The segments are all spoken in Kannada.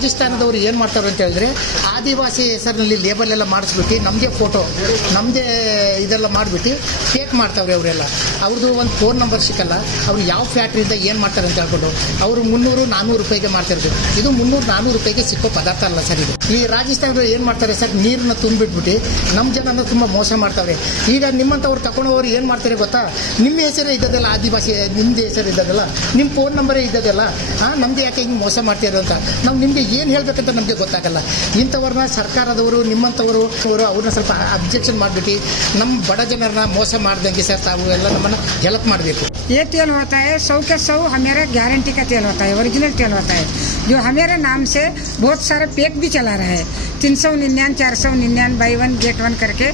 ರಾಜಸ್ಥಾನದವರು ಏನು ಮಾಡ್ತಾರೆ ಅಂತ ಹೇಳಿದ್ರೆ ಆದಿವಾಸಿ ಹೆಸರಿನಲ್ಲಿ ಲೇಬಲ್ ಎಲ್ಲ ಮಾಡಿಸ್ಬಿಟ್ಟು ನಮ್ಮದೇ ಫೋಟೋ ನಮ್ಮದೇ ಇದೆಲ್ಲ ಮಾಡಿಬಿಟ್ಟು ಫೇಕ್ ಮಾಡ್ತಾವ್ರೆ ಅವರೆಲ್ಲ. ಅವ್ರದ್ದು ಒಂದು ಫೋನ್ ನಂಬರ್ ಸಿಕ್ಕಲ್ಲ. ಅವ್ರು ಯಾವ ಫ್ಯಾಕ್ಟ್ರಿಯಿಂದ ಏನು ಮಾಡ್ತಾರೆ ಅಂತ ಹೇಳ್ಕೊಂಡು ಅವರು 300-400 ರೂಪಾಯಿಗೆ ಮಾಡ್ತಿರೋದು. ಇದು 300-400 ರೂಪಾಯಿಗೆ ಸಿಕ್ಕೋ ಪದಾರ್ಥ ಅಲ್ಲ ಸರ್. ಇದು ಈ ರಾಜಸ್ಥಾನದವರು ಏನು ಮಾಡ್ತಾರೆ ಸರ್, ನೀರನ್ನ ತುಂಬಿಟ್ಬಿಟ್ಟು ನಮ್ಮ ಜನನ ತುಂಬ ಮೋಸ ಮಾಡ್ತಾವ್ರೆ. ಈಗ ನಿಮ್ಮಂಥವ್ರು ತಗೊಂಡವರು ಏನು ಮಾಡ್ತಾರೆ ಗೊತ್ತಾ, ನಿಮ್ಮ ಹೆಸರೇ ಇದ್ದದಲ್ಲ, ಆದಿವಾಸಿ ನಿಮ್ಮದು ಹೆಸರು ಇದ್ದದಲ್ಲ, ನಿಮ್ಮ ಫೋನ್ ನಂಬರೇ ಇದ್ದದಲ್ಲ, ನಮ್ದು ಯಾಕೆ ಹಿಂಗೆ ಮೋಸ ಮಾಡ್ತಿರೋ ಅಂತ ನಾವು ನಿಮಗೆ ಏನು ಹೇಳಬೇಕಂತ ನಮಗೆ ಗೊತ್ತಾಗಲ್ಲ. ಇಂಥವ್ರನ್ನ ಸರ್ಕಾರದವರು ನಿಮ್ಮಂಥವರು ಅವ್ರನ್ನ ಸ್ವಲ್ಪ ಅಬ್ಜೆಕ್ಷನ್ ಮಾಡಿಬಿಟ್ಟು ನಮ್ಮ ಬಡ ಜನರನ್ನ ಮೋಸ ಮಾಡ್ದಂಗೆ ಸರ್ ತಾವು ಎಲ್ಲ ನಮ್ಮನ್ನು ಹೆಲ್ಪ್ ಮಾಡಬೇಕು. ये तेल होता है 100 के 100 हमारे गारंटी का तेल होता है, ओरिजिनल तेल होता है, जो हमारे नाम से बहुत सारे पैक भी चला रहा है. 399, 499 बाई 1 गेट 1 करके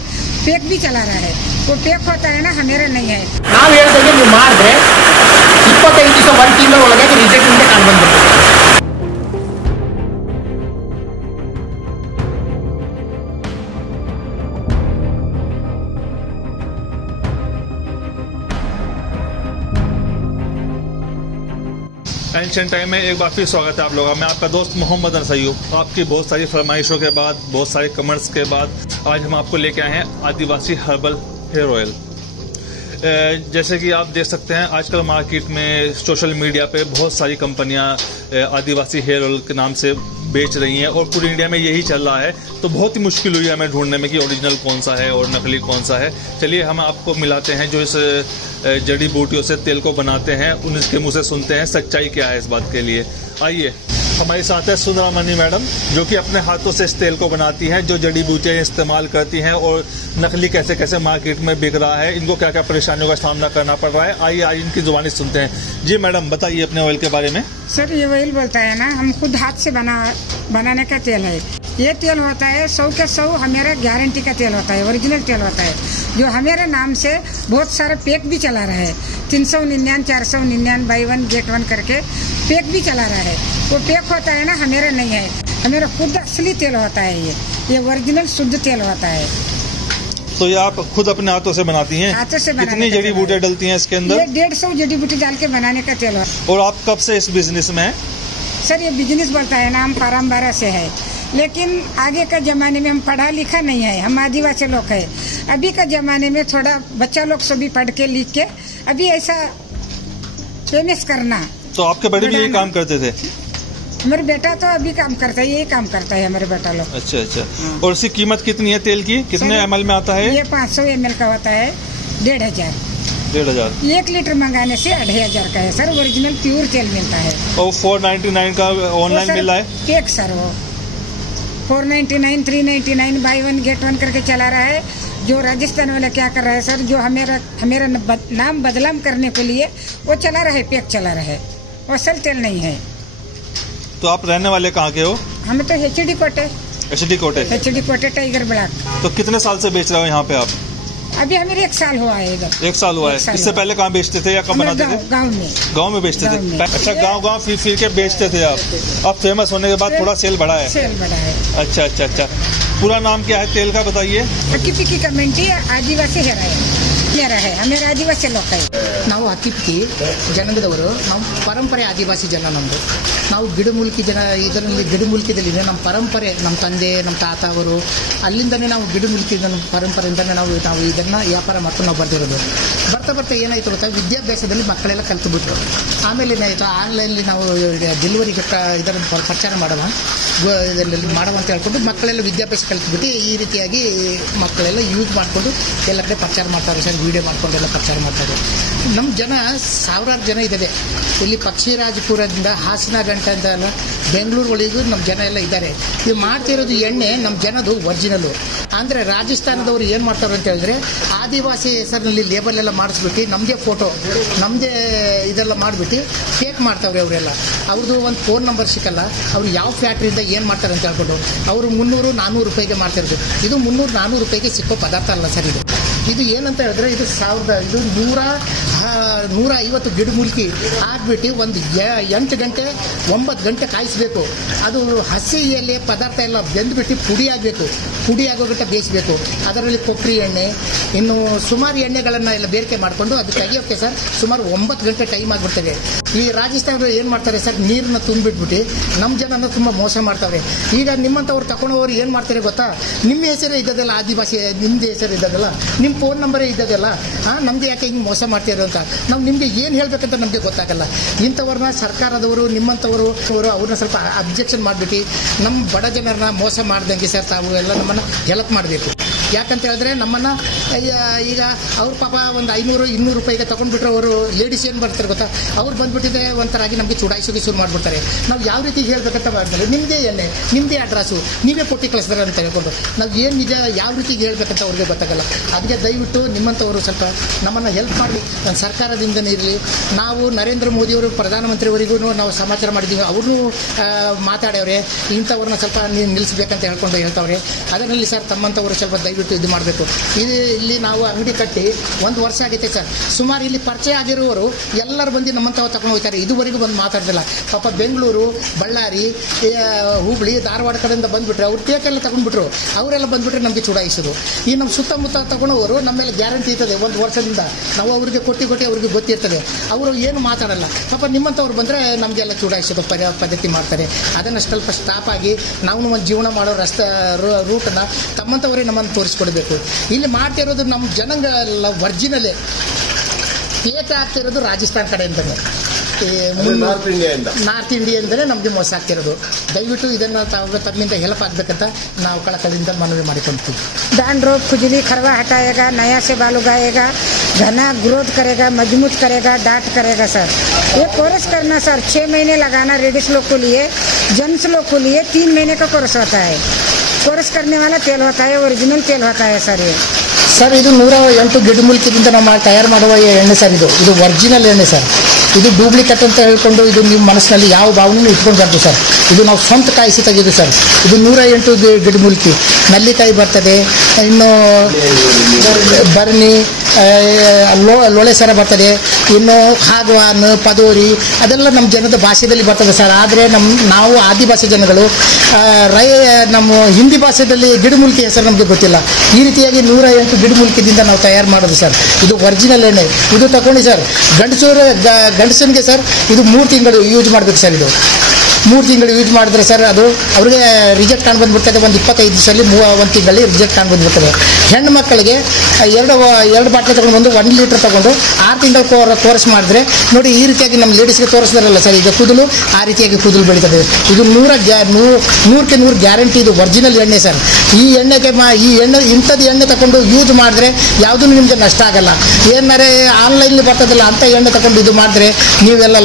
पैक भी चला रहा है. वो पैक होता है ना, हमारे नहीं है. ನಾವು ಹೇಳ್ದಂಗೆ ನೀವು ಮಾಡಿದ್ರೆ 25 ದಿವಸ 1 ತಿಂಗಳ ಒಳಗೆ ರಿಸಲ್ಟ್ ಇಂದ ಕಾಣ್ಬಂದ್ಬಿಟ್ಟು. एंशिएंट टाइम में एक बार फिर स्वागत है आप लोगों का. मैं आपका दोस्त मोहम्मद अनसैयूब. आपकी बहुत सारी फरमाइशों के बाद, बहुत सारे कमेंट्स के बाद आज हम आपको लेके आए हैं आदिवासी हर्बल हेयर ऑयल. जैसे कि आप देख सकते हैं आजकल मार्केट में सोशल मीडिया पे बहुत सारी कंपनियां आदिवासी हेयर ऑयल के नाम से बेच रही हैं और पूरी इंडिया में यही चल रहा है. तो बहुत ही मुश्किल हुई है हमें ढूंढने में कि ओरिजिनल कौन सा है और नकली कौन सा है. चलिए हम आपको मिलाते हैं जो इस जड़ी बूटियों से तेल को बनाते हैं, उनके मुंह से सुनते हैं सच्चाई क्या है इस बात के लिए. आइए हमारे साथ है सुंदरामणि मैडम, जो कि अपने हाथों से इस तेल को बनाती हैं, जो जड़ी बूटियाँ इस्तेमाल करती हैं और नकली कैसे कैसे मार्केट में बिक रहा है, इनको क्या क्या परेशानियों का सामना करना पड़ रहा है. आइए आज इनकी जुबानी सुनते हैं. जी मैडम बताइए अपने ऑयल के बारे में. सर ये ऑयल बोलता है ना, हम खुद हाथ से बनाने का तेल है. ये तेल होता है 100 के 100 हमारे गारंटी का तेल होता है, ओरिजिनल तेल होता है, जो हमारे नाम से बहुत सारे पैक भी चला रहा है. 399, 499 बाई 1 गेट 1 करके पैक भी चला रहा है. वो पैक होता है ना, हमारे नहीं है. हमारा खुद असली तेल होता है. ये ओरिजिनल शुद्ध तेल होता है. तो ये आप खुद अपने हाथों से बनाती हैं? हाथों से बनाने. कितनी जड़ी बूटियाँ डलती हैं इसके अंदर? ये 150 जड़ी बूटी डाल के बनाने का तेल है. और आप कब से इस बिजनेस में हैं? सर ये बिजनेस बोलता है ना, हम परम्परा से है, लेकिन आगे का जमाने में हम पढ़ा लिखा नहीं है, हम आदिवासी लोग है. अभी का जमाने में थोड़ा बच्चा लोग से भी पढ़ के लिख के अभी ऐसा फेमस करना. तो आपके बड़े भी यही काम करते थे? हमारे बेटा तो अभी काम करता है, यही काम करता है हमारे बेटा लोग. अच्छा अच्छा. और इसकी कीमत कितनी है तेल की? कितने ml में आता है? ये 500 ml का होता है, 1500. 1500. 1 लीटर मंगाने से 2500 का है सर. ओरिजिनल प्योर तेल मिलता है. और 499 का ऑनलाइन मिल रहा है पैक सर. वो 499, 399 बाई 1 गेट 1 करके चला रहा है. जो राजस्थान वाला क्या कर रहा है सर, जो हमेरा नाम बदनाम करने के लिए वो चला रहा है, पैक चला रहा है, वो असल तेल नहीं है. तो आप रहने वाले कहाँ के हो? हम तो HD कोटे. HD कोटे. HD कोटे टाइगर ब्लॉक. तो कितने साल से बेच रहे हो यहाँ पे आप? अभी हमें 1 साल हुआ है इधर. 1 साल हुआ है. इससे पहले कहाँ बेचते थे या कब बनाते थे? गाँव में बेचते थे. अच्छा, गाँव फिर के बेचते थे आप. अब फेमस होने के बाद थोड़ा सेल बढ़ा है. अच्छा अच्छा अच्छा. पूरा नाम क्या है तेल का बताइए. अक्की कमेंटी आदिवासी हेयर है, हमें आदिवासी लोग है. ನಾವು ಅಕ್ಕಿಪಿಕ್ಕಿ ಜನಾಂಗದವರು, ನಾವು ಪರಂಪರೆ ಆದಿವಾಸಿ ಜನ. ನಮ್ಮದು ನಾವು ಗಿಡಮೂಲಿಕೆ ಜನ. ಇದರಲ್ಲಿ ಗಿಡಮೂಲಿಕೆದಲ್ಲಿ ನಮ್ಮ ಪರಂಪರೆ, ನಮ್ಮ ತಂದೆ ನಮ್ಮ ತಾತ ಅವರು ಅಲ್ಲಿಂದನೇ ನಾವು ಗಿಡಮೂಲಿಕೆ ನಮ್ಮ ಪರಂಪರೆಯಿಂದನೇ ನಾವು ಇದನ್ನು ವ್ಯಾಪಾರ ಮಾಡ್ಕೊಂಡು ನಾವು ಬರ್ತಿರೋದು. ಬರ್ತಾ ಏನಾಯಿತು ಗೊತ್ತಾ, ವಿದ್ಯಾಭ್ಯಾಸದಲ್ಲಿ ಮಕ್ಕಳೆಲ್ಲ ಕಲ್ತುಬಿಟ್ರು. ಆಮೇಲೆ ಏನಾಯಿತು, ಆನ್ಲೈನಲ್ಲಿ ನಾವು ಡೆಲಿವರಿಗೆ ಇದನ್ನು ಪ್ರಚಾರ ಮಾಡುವ ಅಂತ ಹೇಳ್ಕೊಂಡು ಮಕ್ಕಳೆಲ್ಲ ವಿದ್ಯಾಭ್ಯಾಸ ಕಲ್ತ್ಬಿಟ್ಟು ಈ ರೀತಿಯಾಗಿ ಮಕ್ಕಳೆಲ್ಲ ಯೂಸ್ ಮಾಡಿಕೊಂಡು ಎಲ್ಲ ಕಡೆ ಪ್ರಚಾರ ಮಾಡ್ತಾರೆ ಸರ್. ವೀಡಿಯೋ ಮಾಡ್ಕೊಂಡೆಲ್ಲ ಪ್ರಚಾರ ಮಾಡ್ತಾರೆ. ನಮ್ಮ ಜನ ಸಾವಿರಾರು ಜನ ಇದ್ದಾರೆ. ಇಲ್ಲಿ ಪಕ್ಷಿರಾಜಪುರದಿಂದ ಹಾಸನ ಗಂಟ ಅಂತ ಅಲ್ಲ, ಬೆಂಗಳೂರುಗಳಿಗೂ ನಮ್ಮ ಜನ ಎಲ್ಲ ಇದ್ದಾರೆ. ಇದು ಮಾಡ್ತಿರೋದು ಎಣ್ಣೆ ನಮ್ಮ ಜನದು ಒರಿಜಿನಲ್ಲು. ಅಂದರೆ ರಾಜಸ್ಥಾನದವರು ಏನು ಮಾಡ್ತಾರೆ ಅಂತ ಹೇಳಿದ್ರೆ ಆದಿವಾಸಿ ಹೆಸರಿನಲ್ಲಿ ಲೇಬಲ್ ಎಲ್ಲ ಮಾಡಿಸ್ಬಿಟ್ಟು ನಮ್ಮದೇ ಫೋಟೋ ನಮ್ಮದೇ ಇದೆಲ್ಲ ಮಾಡಿಬಿಟ್ಟು ಫೇಕ್ ಮಾಡ್ತಾವ್ರೆ ಅವರೆಲ್ಲ. ಅವ್ರದ್ದು ಒಂದು ಫೋನ್ ನಂಬರ್ ಸಿಕ್ಕಲ್ಲ. ಅವ್ರು ಯಾವ ಫ್ಯಾಕ್ಟ್ರಿಯಿಂದ ಏನು ಮಾಡ್ತಾರೆ ಅಂತ ಹೇಳ್ಕೊಂಡು ಅವರು 300-400 ರೂಪಾಯಿಗೆ ಮಾಡ್ತಿರೋದು. ಇದು 300-400 ರೂಪಾಯಿಗೆ ಸಿಕ್ಕೋ ಪದಾರ್ಥ ಅಲ್ಲ ಸರ್. ಇದು ಏನಂತ ಹೇಳಿದ್ರೆ ಇದು 150 ಗಿಡಮೂಲಿಕೆ ಹಾಕ್ಬಿಟ್ಟು ಒಂದು 8 ಗಂಟೆ 9 ಗಂಟೆ ಕಾಯಿಸಬೇಕು. ಅದು ಹಸಿ ಎಲೆ ಪದಾರ್ಥ ಎಲ್ಲ ಬೆಂದ್ಬಿಟ್ಟು ಪುಡಿ ಆಗಬೇಕು. ಪುಡಿ ಆಗೋಗಂಟ ಬೇಯಿಸಬೇಕು. ಅದರಲ್ಲಿ ಕೊಬ್ಬರಿ ಎಣ್ಣೆ ಇನ್ನು ಸುಮಾರು ಎಣ್ಣೆಗಳನ್ನು ಎಲ್ಲ ಬೇರಿಕೆ ಮಾಡಿಕೊಂಡು ಅದು ತೆಗಿಯೋಕ್ಕೆ ಸರ್ ಸುಮಾರು 9 ಗಂಟೆ ಟೈಮ್ ಆಗಿಬಿಡ್ತದೆ. ಈ ರಾಜಸ್ಥಾನದವ್ರು ಏನು ಮಾಡ್ತಾರೆ ಸರ್, ನೀರನ್ನ ತುಂಬಿಟ್ಬಿಟ್ಟು ನಮ್ಮ ಜನನ ತುಂಬ ಮೋಸ ಮಾಡ್ತಾವ್ರೆ. ಈಗ ನಿಮ್ಮಂಥವ್ರು ತಗೊಂಡವ್ರು ಏನು ಮಾಡ್ತಾರೆ ಗೊತ್ತಾ, ನಿಮ್ಮ ಹೆಸರೇ ಇದ್ದದಲ್ಲ, ಆದಿವಾಸಿ ನಿಮ್ಮದು ಹೆಸರು ಇದ್ದದಲ್ಲ, ನಿಮ್ಮ ಫೋನ್ ನಂಬರೇ ಇದ್ದದಲ್ಲ, ನಮಗೆ ಯಾಕೆ ಹಿಂಗೆ ಮೋಸ ಮಾಡ್ತಿರೋ ಅಂತ ನಾವು ನಿಮಗೆ ಏನು ಹೇಳಬೇಕಂತ ನಮಗೆ ಗೊತ್ತಾಗಲ್ಲ. ಇಂಥವ್ರನ್ನ ಸರ್ಕಾರದವರು ನಿಮ್ಮಂಥವರು ಅವ್ರನ್ನ ಸ್ವಲ್ಪ ಅಬ್ಜೆಕ್ಷನ್ ಮಾಡಿಬಿಟ್ಟು ನಮ್ಮ ಬಡ ಜನರನ್ನ ಮೋಸ ಮಾಡ್ದಂಗೆ ಸರ್ ತಾವು ಎಲ್ಲ ನಮ್ಮನ್ನು ಹೆಲ್ಪ್ ಮಾಡಬೇಕು. ಯಾಕಂತ ಹೇಳಿದ್ರೆ ನಮ್ಮನ್ನು ಈಗ ಅವ್ರ ಪಾಪ ಒಂದು 500-200 ರೂಪಾಯಿಗೆ ತೊಗೊಂಡ್ಬಿಟ್ರೆ ಅವರು ಲೇಡೀಸ್ ಏನು ಬರ್ತಾರೆ ಗೊತ್ತಾ, ಅವ್ರು ಬಂದುಬಿಟ್ಟಿದೆ ಒಂಥರಾಗಿ ನಮಗೆ ಚುಡಾಯಿಸೋಕೆ ಶುರು ಮಾಡಿಬಿಡ್ತಾರೆ. ನಾವು ಯಾವ ರೀತಿ ಹೇಳಬೇಕಂತ ಮಾಡ್ತಾರೆ, ನಿಮ್ಮದೇ ಎಣ್ಣೆ ನಿಮ್ಮದೇ ಅಡ್ರೆಸ್ಸು ನೀವೇ ಕೊಟ್ಟು ಕಳಿಸ್ತಾರೆ ಅಂತ ಹೇಳ್ಕೊಂಡು ನಾವು ಏನು ನಿಜ ಯಾವ ರೀತಿ ಹೇಳ್ಬೇಕಂತ ಅವ್ರಿಗೆ ಗೊತ್ತಾಗಲ್ಲ. ಅದಕ್ಕೆ ದಯವಿಟ್ಟು ನಿಮ್ಮಂಥವರು ಸ್ವಲ್ಪ ನಮ್ಮನ್ನು ಹೆಲ್ಪ್ ಮಾಡಿ, ನನ್ನ ಸರ್ಕಾರದಿಂದನೇ ಇರಲಿ. ನಾವು ನರೇಂದ್ರ ಮೋದಿಯವರು ಪ್ರಧಾನಮಂತ್ರಿಯವರಿಗೂ ನಾವು ಸಮಾಚಾರ ಮಾಡಿದ್ದೀವಿ, ಅವ್ರನ್ನೂ ಮಾತಾಡವ್ರೆ ಇಂಥವ್ರನ್ನ ಸ್ವಲ್ಪ ನೀವು ನಿಲ್ಲಿಸ್ಬೇಕಂತ ಹೇಳ್ಕೊಂಡು ಹೇಳ್ತಾವ್ರೆ. ಅದರಲ್ಲಿ ಸರ್ ತಮ್ಮಂಥವರು ಸ್ವಲ್ಪ ದಯವಿಟ್ಟು ಇದು ಮಾಡಬೇಕು. ಇಲ್ಲಿ ನಾವು ಅಂಗಡಿ ಕಟ್ಟಿ 1 ವರ್ಷ ಆಗೈತೆ ಸರ್. ಸುಮಾರು ಇಲ್ಲಿ ಪರಿಚಯ ಆಗಿರುವವರು ಎಲ್ಲರೂ ಬಂದು ನಮ್ಮಂಥವ್ರು ತಗೊಂಡು ಹೋಗ್ತಾರೆ, ಇದುವರೆಗೂ ಬಂದು ಮಾತಾಡ್ತಿಲ್ಲ. ಪಾಪ ಬೆಂಗಳೂರು, ಬಳ್ಳಾರಿ, ಹುಬ್ಳಿ, ಧಾರವಾಡ ಕಡೆಯಿಂದ ಬಂದುಬಿಟ್ರೆ ಅವ್ರು ಟೇಕೆಲ್ಲ ತಗೊಂಡ್ಬಿಟ್ರು, ಅವರೆಲ್ಲ ಬಂದುಬಿಟ್ರೆ ನಮಗೆ ಚುಡಾಯಿಸೋದು. ಈ ನಮ್ಮ ಸುತ್ತಮುತ್ತ ತಗೊಳ್ಳೋರು ನಮ್ಮ ಮೇಲೆ ಗ್ಯಾರಂಟಿ ಇರ್ತದೆ 1 ವರ್ಷದಿಂದ, ನಾವು ಅವ್ರಿಗೆ ಕೊಟ್ಟು ಅವ್ರಿಗೆ ಗೊತ್ತಿರ್ತದೆ, ಅವರು ಏನು ಮಾತಾಡಲ್ಲ. ಪಾಪ ನಿಮ್ಮಂಥವ್ರು ಬಂದರೆ ನಮಗೆಲ್ಲ ಚುಡಾಯಿಸೋದು ಪದ್ಧತಿ ಮಾಡ್ತಾರೆ. ಅದನ್ನು ಸ್ವಲ್ಪ ಸ್ಟಾಪ್ ಆಗಿ ನಾವು ಒಂದು ಜೀವನ ಮಾಡೋ ರೂಟನ್ನು ತಮ್ಮಂಥವರೇ ನಮ್ಮನ್ನು ತೋರಿಸ್ಕೊಡ್ಬೇಕು. ಇಲ್ಲಿ ಮಾಡ್ತಿರೋದು ನಮ್ಮ ಜನಾಂಗ ಒರ್ಜಿನಲ್ಲೇ ಪೇಟ ಆಗ್ತಿರೋದು ರಾಜಸ್ಥಾನ ಕಡೆಯಿಂದಲೇ, ನಾರ್ತ್ ಇಂಡಿಯಾದಿಂದಲೇ ನಮಗೆ ಮೋಸ ಆಗ್ತಿರೋದು. ದಯವಿಟ್ಟು ಇದನ್ನು ತಮ್ಮಿಂದ ಹೆಲ್ಪ್ ಆಗಬೇಕಂತ ನಾವು ಕಳಕಳಿಯಿಂದ ಮನವಿ ಮಾಡಿಕೊಳ್ತೀವಿ. डैंड्रफ, खुजली, खरवा हटाएगा, नया से बाल उगाएगा, घना ग्रोथ करेगा, मजबूत करेगा, डांट करेगा सर. ये कोर्स करना सर 6 महीने लगाना लेडीज लोग को लिए, जेंट्स लोग को लिए 3 महीने का कोर्स होता है. कोर्स करने वाला तेल होता है, ओरिजिनल तेल होता है सर. ये ಸರ್ ಇದು 108 ಗಿಡಮೂಲಿಕೆಯಿಂದ ನಾವು ತಯಾರು ಮಾಡುವ ಎಣ್ಣೆ ಸರ್. ಇದು ಒರಿಜಿನಲ್ ಎಣ್ಣೆ ಸರ್. ಇದು ಡೂಪ್ಲಿಕೇಟ್ ಅಂತ ಹೇಳ್ಕೊಂಡು ಇದು ನಿಮ್ಮ ಮನಸ್ಸಿನಲ್ಲಿ ಯಾವ ಭಾವನೆಯೂ ಇಟ್ಕೊಳ್ಬಾರ್ದು ಸರ್. ಇದು ನಾವು ಸ್ವಂತ ಕಾಯಿಸಿ ತೆಗೆದು ಸರ್. ಇದು 108 ಗಿಡಮೂಲಿಕೆ, ನಲ್ಲಿಕಾಯಿ ಬರ್ತದೆ, ಇನ್ನು ಬರ್ನಿ, ಲೋಳೆ ಸರ ಬರ್ತದೆ, ಇನ್ನು ಹಾಗವಾನ್, ಪದೋರಿ ಅದೆಲ್ಲ ನಮ್ಮ ಜನದ ಭಾಷೆಯಲ್ಲಿ ಬರ್ತದೆ ಸರ್. ಆದರೆ ನಾವು ಆದಿವಾಸಿ ಜನಗಳು ನಮ್ಮ ಹಿಂದಿ ಭಾಷೆಯಲ್ಲಿ ಗಿಡಮೂಲಿಕೆ ಹೆಸರು ನಮಗೆ ಗೊತ್ತಿಲ್ಲ. ಈ ರೀತಿಯಾಗಿ 108 ಗಿಡಮೂಲಿಕೆದಿಂದ ನಾವು ತಯಾರು ಮಾಡೋದು ಸರ್. ಇದು ಒರಿಜಿನಲ್ ಎಣ್ಣೆ. ಇದು ತಗೊಂಡು ಸರ್ ಗಂಡಸನಿಗೆ ಸರ್ ಇದು 3 ತಿಂಗಳು ಯೂಸ್ ಮಾಡಬೇಕು ಸರ್. ಇದು 3 ತಿಂಗಳು ಯೂಸ್ ಮಾಡಿದ್ರೆ ಸರ್ ಅದು ಅವ್ರಿಗೆ ರಿಜೆಕ್ಟ್ ಆಗಿ ಬಂದುಬಿಡ್ತದೆ. ಒಂದು 25 ದಿವಸದಲ್ಲಿ 1 ತಿಂಗಳಲ್ಲಿ ರಿಜೆಕ್ಟ್ ಆಗಿ ಬಂದುಬಿಡ್ತದೆ. ಹೆಣ್ಣು ಮಕ್ಕಳಿಗೆ 2 ಬಾಟ್ಲಿ ತೊಗೊಂಡು ಬಂದು 1 ಲೀಟ್ರ್ ತೊಗೊಂಡು 6 ತಿಂಗಳು ಕೋರ್ಸ್ ಮಾಡಿದ್ರೆ ನೋಡಿ ಈ ರೀತಿಯಾಗಿ ನಮ್ಮ ಲೇಡೀಸ್ಗೆ ತೋರಿಸ್ತಾರಲ್ಲ ಸರ್, ಈಗ ಕೂದಲು ಆ ರೀತಿಯಾಗಿ ಕೂದಲು ಬೆಳೀತದೆ. ಇದು 100ಕ್ಕೆ 100 ಗ್ಯಾರಂಟಿ. ಇದು ಒರಿಜಿನಲ್ ಎಣ್ಣೆ ಸರ್. ಈ ಎಣ್ಣೆ ಇಂಥದ್ದು ಎಣ್ಣೆ ತಗೊಂಡು ಯೂಸ್ ಮಾಡಿದ್ರೆ ಯಾವುದೂ ನಿಮಗೆ ನಷ್ಟ ಆಗಲ್ಲ. ಏನಾರೆ ಆನ್ಲೈನಲ್ಲಿ ಬರ್ತದಲ್ಲ ಅಂಥ ಎಣ್ಣೆ ತಗೊಂಡು ಇದು ಮಾಡಿದ್ರೆ ನೀವೆಲ್ಲ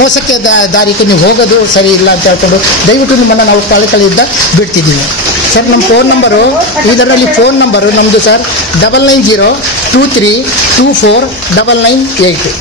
ಮೋಸಕ್ಕೆ ದಾರಿಗೆ ನೀವು ಹೋಗೋದು ಸರಿ ಇಲ್ಲ ಅಂತ ಹೇಳ್ಕೊಂಡು ದಯವಿಟ್ಟು ನಿಮ್ಮನ್ನು ನಾವು ಕಳಿಯಿಂದ ಬಿಡ್ತಿದ್ದೀವಿ ಸರ್. ನಮ್ಮ ಫೋನ್ ನಂಬರು ಇದರಲ್ಲಿ ಫೋನ್ ನಂಬರು ನಮ್ಮದು ಸರ್ 9902324998.